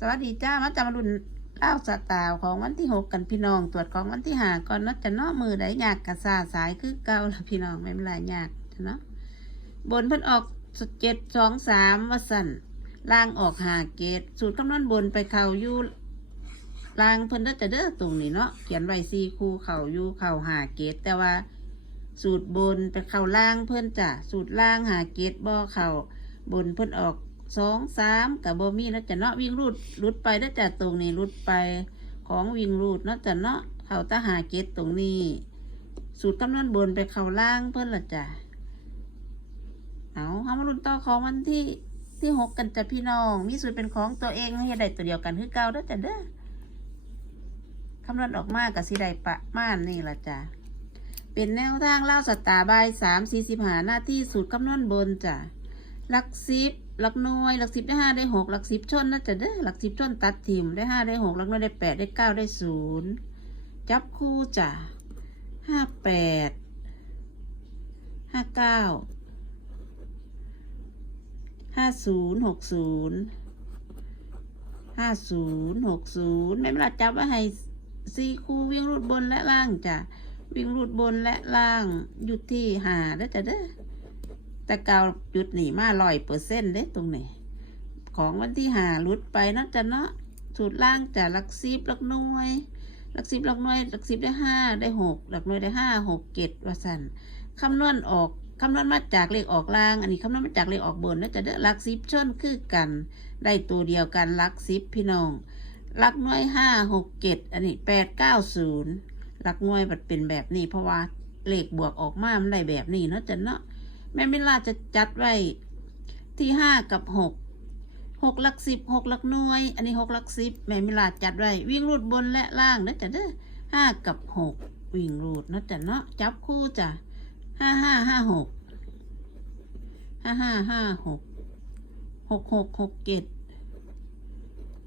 สวัสดีจ้ามาจำมรุ่นเล่าสตาวของวันที่หกกันพี่น้อง ตรวจของวันที่หาก่อนเนาะจะนาะมือได้ยากกระซาสายคือเก่าละพี่น้องไม่เป็นไรยากเนาะบนเพิ่นออกสุดเจ็ดสองสามวสันล่างออกหาเกตสูตรคำนวณบนไปเข่าอยู่ล่างเพิ่นเด้อจะเด้อตรงนี้เนาะเขียนไว้สี่คู่เข่าอยู่เข่าหาเกตแต่ว่า สูตรบนไปเข่าล่างเพิ่นจ้ะสูตรล่างหาเกตบ่อเข่าบนเพิ่นออก สองสามกับโบมีนะจ๊ะเนาะวิ่งรูดรุดไปนะจ๊ะตรงนี้รุดไปของวิ่งรูดนะจ๊ะเนาะเข่าตาหาเกตตรงนี้ สูตรคำนวณบนไปเข่าล่างเพื่อนละจ้ะเอาเฮามาลุ้นต่อของวันที่ที่หกกันจ้ะพี่น้อง มีสูตรเป็นของตัวเองให้ได้ตัวเดียวกันคือเก่าเด้อจ้ะเด้อคำนวณออกมากับสีใดประมาณนี่ละจ้ะเป็นแนวทางเล่าสตาร์บายสามสี่สิบหาหน้าที่สูตรคำนวณบนจ้ะลักสิบ หลักหน่วยหลักสิบได้ห้าได้หกหลักสิบชนนะจ๊ะเด้อหลักสิบชนตัดทิ่มได้ห้าได้หกหลักหน่วยได้แปดได้เก้าได้ศูนย์จับคู่จ้ะห้าแปดห้าเก้าห้าศูนย์หกศูนย์ห้าศูนย์หกศูนย์ไม่เป็นไรจับไว้ให้สี่คู่วิ่งรูดบนและล่างจ้ะวิ่งรูดบนและล่างอยู่ที่หาได้จ้ะเด้อ แต่เกาจุดหนีมาลอยเปอร์เซ็นต์เด้ตรงนี้ของวันที่หาลุดไปนาะจะเนาะสูตรล่างจะลักสิบลักน่วยลักสิบลักน่วยลักสิบได้ห้าได้หกลักน่วยได้ห้าหกเจ็ดว่าสันคำนวณออกคำนวณมาจากเลขออกล่าง อันนี้คำนวณมาจากเลขออกบนแล้วจะเด้อหลักสิบชนคือกัน ได้ตัวเดียวกันลักสิบพี่น้องลักน่วยห้าหกเจ็ดอันนี้แปดเก้าศูนย์ลักน่วยมันเป็นแบบนี้เพราะว่าเลขบวกออกมามันได้แบบนี้เนาะจะเนาะ แม่มิลาจะจัดไว้ที่ห้ากับหกหกหลักสิบหกหลักหน่วย อันนี้หกหลักสิบแม่มิลาจัดไว้วิ่งรูดบนและล่างนะจ๊ะเด้อห้ากับหกวิ่งรูดนะจ๊ะเนาะจับคู่จ้ะห้าห้าห้าหกห้าห้าห้าหกหกหกหกเจ็ด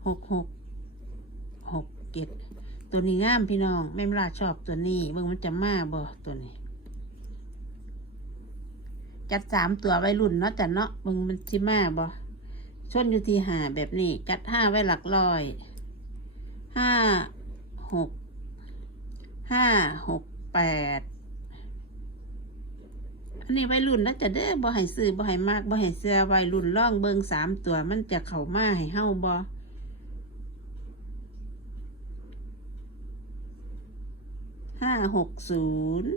หกหกหกเจ็ดตัวนี้งามพี่น้องแม่มิลาชอบตัวนี้เบิ่งมันจะมาบ่ตัวนี้ จัดสามตัวไว้รุ่นเนาะจ้ะเนาะมึงมันชิมาบ่ชนอยู่ที่หาแบบนี้ จัดห้าไว้หลักร้อยห้าหกห้าหกแปดอันนี้ไว้รุ่นแล้วจะเด้อบ่ให้ซื้อบ่ให้มากบ่ให้เสื้อไว้รุ่นล่องเบิงสามตัวมันจะเข้ามาให้เฮาบ่ห้าหกศูนย์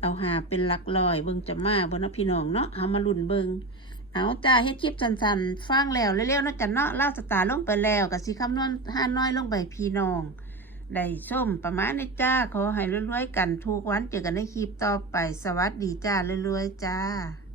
เอาหาเป็นหลักลอยเบิงจะมาบ่เนพี่น้องเนาะเอามาลุ่นเบิงเอาจ้าเฮ็ดคลิปสั้นๆฟังแล้วเร็วๆเนาะจ้ะเนาะเล่าสตาร์ลงไปแล้วก็สิคำนวณห้าน้อยลงไปพี่น้องได้ส้มประมาณนี้จ้าขอให้รวยๆกันทุกวันเจอกันในคลิปต่อไปสวัสดีจ้ารวยๆจ้า